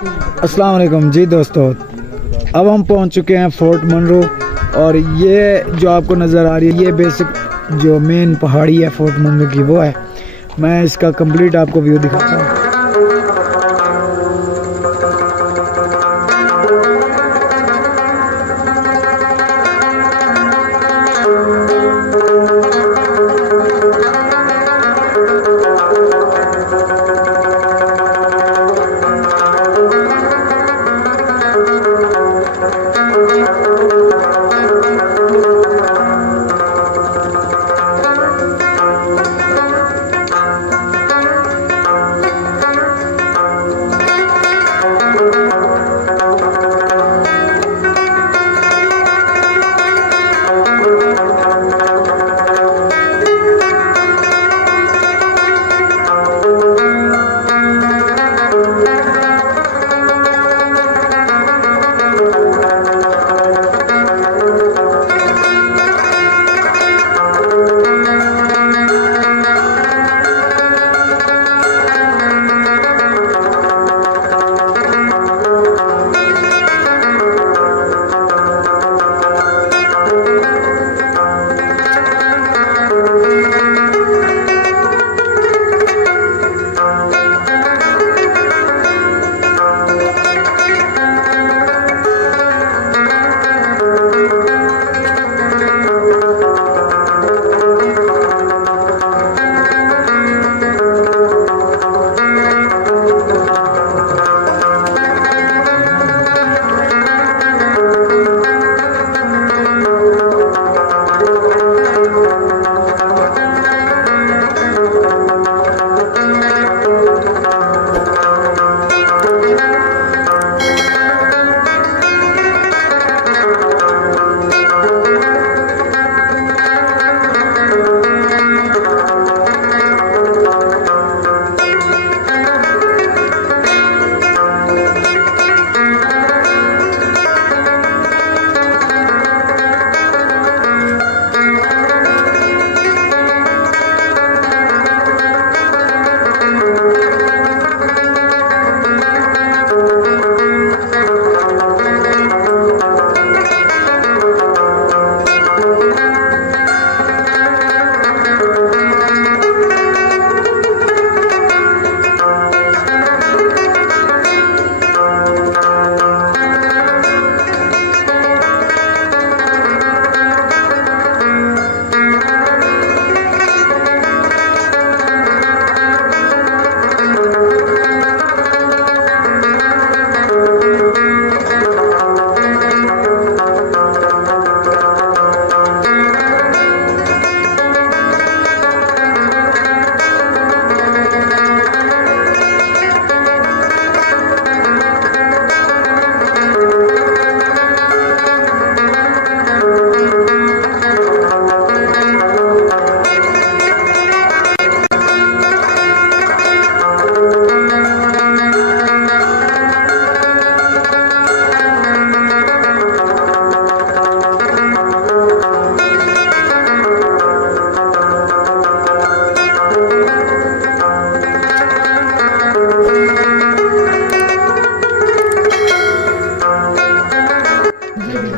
अस्सलाम वालेकुम जी दोस्तों, अब हम पहुंच चुके हैं फोर्ट मनरो। और ये जो आपको नज़र आ रही है, ये बेसिक जो मेन पहाड़ी है फोर्ट मनरो की, वो है। मैं इसका कंप्लीट आपको व्यू दिखाता हूँ।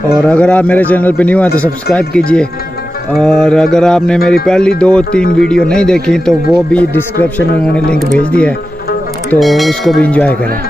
और अगर आप मेरे चैनल पे न्यू हैं तो सब्सक्राइब कीजिए। और अगर आपने मेरी पहली 2-3 वीडियो नहीं देखी तो वो भी डिस्क्रिप्शन में मैंने लिंक भेज दिया है, तो उसको भी एंजॉय करें।